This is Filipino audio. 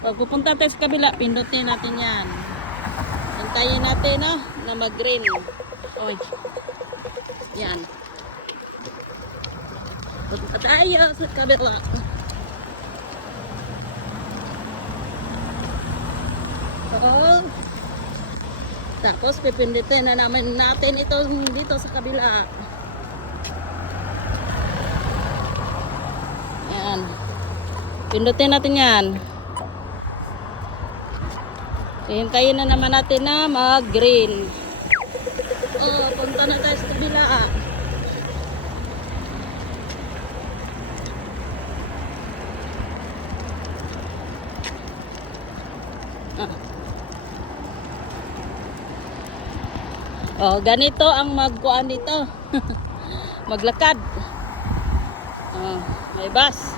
Pag pupunta tayo sa kabila, pindutin natin yan. Hintayin natin, no, na mag-green. Oy. Yan. Punta tayo sa kabila. Oh. Tapos pipindutin na naman natin ito dito sa kabila. Yan. Pindutin natin yan. Hintayin na naman natin na mag-green. Oh, punta na tayo sa kabila. Oh, ganito ang magkuan dito. Maglakad. Oh, may bus.